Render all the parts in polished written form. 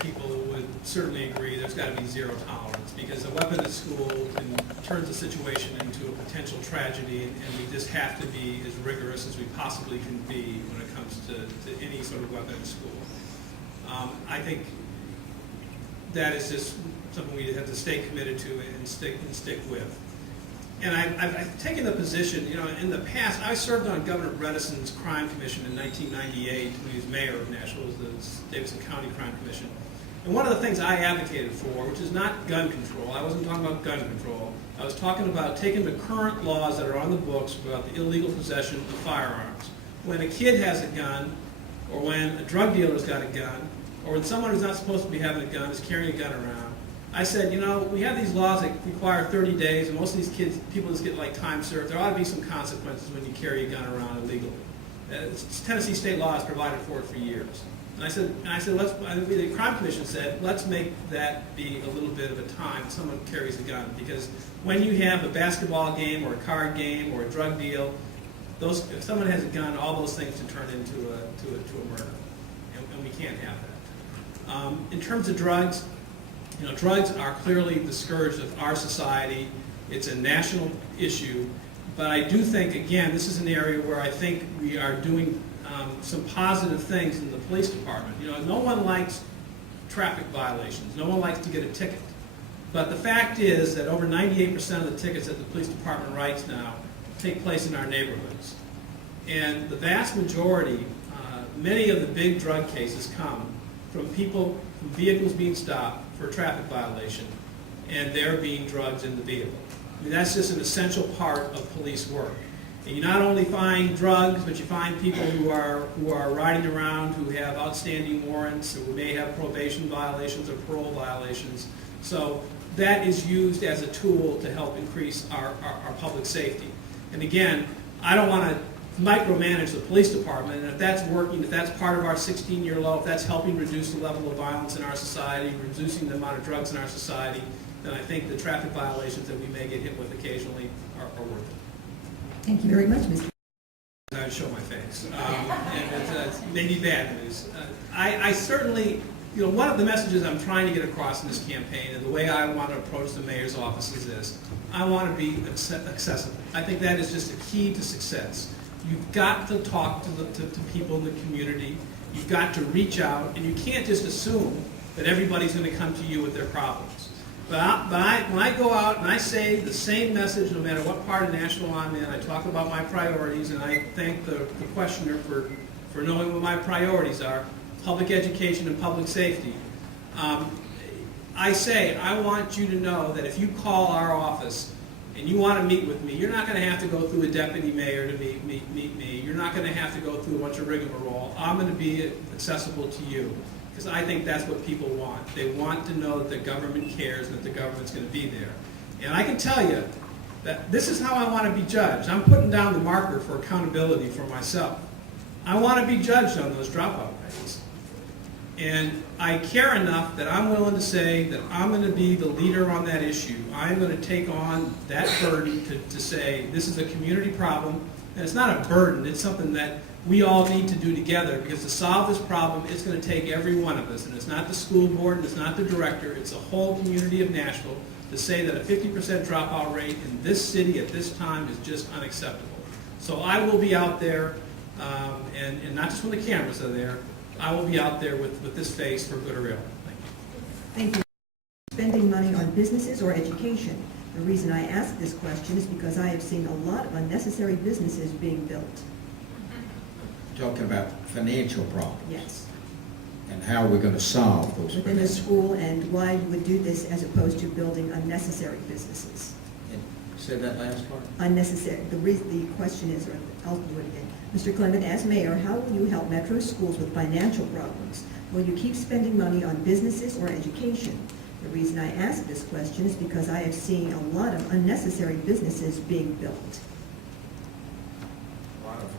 People would certainly agree there's got to be zero tolerance, because a weapon at school can turn the situation into a potential tragedy, and we just have to be as rigorous as we possibly can be when it comes to any sort of weapon at school. I think that is just something we have to stay committed to and stick with. And I've taken the position, you know, in the past, I served on Governor Bredesen's crime commission in 1998 when he was mayor of Nashville, it was the Davidson County Crime Commission. And one of the things I advocated for, which is not gun control, I wasn't talking about gun control, I was talking about taking the current laws that are on the books about the illegal possession of firearms. When a kid has a gun, or when a drug dealer's got a gun, or when someone who's not supposed to be having a gun is carrying a gun around, I said, you know, we have these laws that require 30 days, and most of these people just get like time served. There ought to be some consequences when you carry a gun around illegally. Tennessee state law has provided for it for years. And I said, the crime commission said, let's make that be a little bit of a time someone carries a gun, because when you have a basketball game or a card game or a drug deal, if someone has a gun, all those things can turn into a murder, and we can't have that. In terms of drugs, you know, drugs are clearly the scourge of our society. It's a national issue, but I do think, again, this is an area where I think we are doing some positive things in the police department. You know, no one likes traffic violations. No one likes to get a ticket. But the fact is that over 98% of the tickets that the police department writes now take place in our neighborhoods. And the vast majority, many of the big drug cases come from vehicles being stopped for a traffic violation, and there being drugs in the vehicle. I mean, that's just an essential part of police work. And you not only find drugs, but you find people who are riding around who have outstanding warrants, or who may have probation violations or parole violations. So that is used as a tool to help increase our public safety. And again, I don't want to micromanage the police department, and if that's working, if that's part of our 16-year low, if that's helping reduce the level of violence in our society, reducing the amount of drugs in our society, then I think the traffic violations that we may get hit with occasionally are worth it. Thank you very much, Mr. I show my face, and it's maybe bad news. I certainly, you know, one of the messages I'm trying to get across in this campaign, and the way I want to approach the mayor's office is this: I want to be accessible. I think that is just a key to success. You've got to talk to people in the community. You've got to reach out, and you can't just assume that everybody's going to come to you with their problems. When I go out and I say the same message, no matter what part of Nashville I'm in, I talk about my priorities, and I thank the questioner for knowing what my priorities are: public education and public safety. I say, I want you to know that if you call our office and you want to meet with me, you're not going to have to go through a deputy mayor to meet me. You're not going to have to go through a bunch of rigmarole. I'm going to be accessible to you, because I think that's what people want. They want to know that the government cares and that the government's going to be there. And I can tell you that this is how I want to be judged. I'm putting down the marker for accountability for myself. I want to be judged on those dropout rates. And I care enough that I'm willing to say that I'm going to be the leader on that issue. I'm going to take on that burden to say this is a community problem. And it's not a burden, it's something that we all need to do together, because to solve this problem, it's going to take every one of us. And it's not the school board, and it's not the director, it's the whole community of Nashville to say that a 50% dropout rate in this city at this time is just unacceptable. So I will be out there, and not just when the cameras are there, I will be out there with this face for good or ill. Thank you. Spending money on businesses or education. The reason I ask this question is because I have seen a lot of unnecessary businesses being built. Talking about financial problems. Yes. And how we're going to solve those Within the financial school, and why you would do this as opposed to building unnecessary businesses. And say that last part. Unnecessary. The question is, or I'll do it again. Mr. Clement, as mayor, how will you help Metro schools with financial problems? Will you keep spending money on businesses or education? The reason I ask this question is because I have seen a lot of unnecessary businesses being built.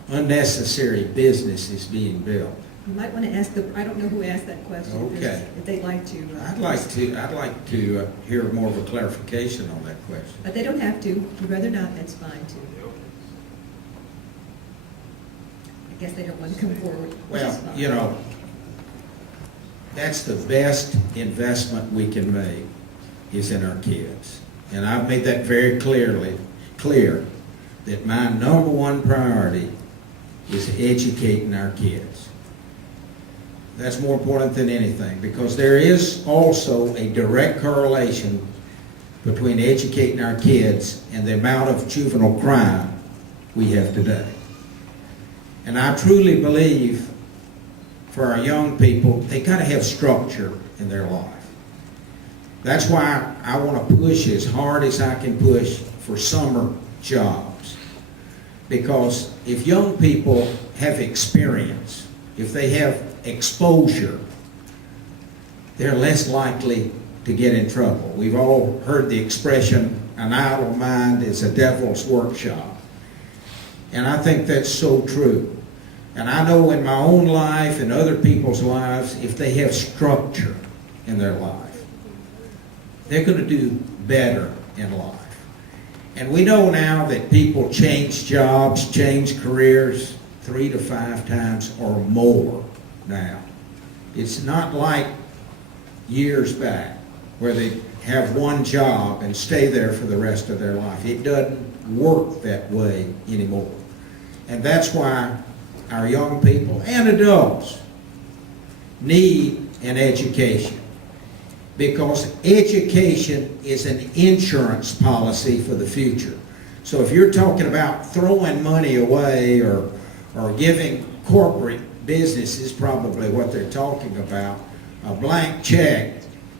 Unnecessary business is being built. You might want to ask I don't know who asked that question. Okay. If they'd like to. I'd like to hear more of a clarification on that question. But they don't have to. If you'd rather not, that's fine too. I guess they don't want to come forward. Well, you know, that's the best investment we can make, is in our kids. And I've made that very clear, that my number one priority is educating our kids. That's more important than anything, because there is also a direct correlation between educating our kids and the amount of juvenile crime we have today. And I truly believe for our young people, they got to have structure in their life. That's why I want to push as hard as I can push for summer jobs. Because if young people have experience, if they have exposure, they're less likely to get in trouble. We've all heard the expression, an idle mind is a devil's workshop. And I think that's so true. And I know in my own life and other people's lives, if they have structure in their life, they're going to do better in life. And we know now that people change jobs, change careers 3 to 5 times or more now. It's not like years back where they have one job and stay there for the rest of their life. It doesn't work that way anymore. And that's why our young people and adults need an education, because education is an insurance policy for the future. So if you're talking about throwing money away or giving corporate businesses, probably what they're talking about, a blank check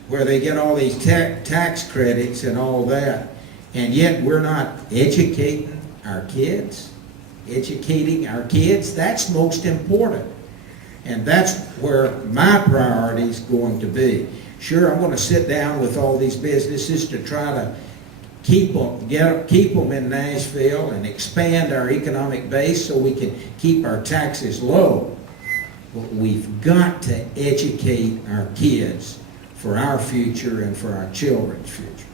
where they get all these tax credits and all that, and yet we're not educating our kids. Educating our kids, that's most important. And that's where my priority is going to be. Sure, I'm going to sit down with all these businesses to try to keep them in Nashville and expand our economic base so we can keep our taxes low. But we've got to educate our kids for our future and for our children's future.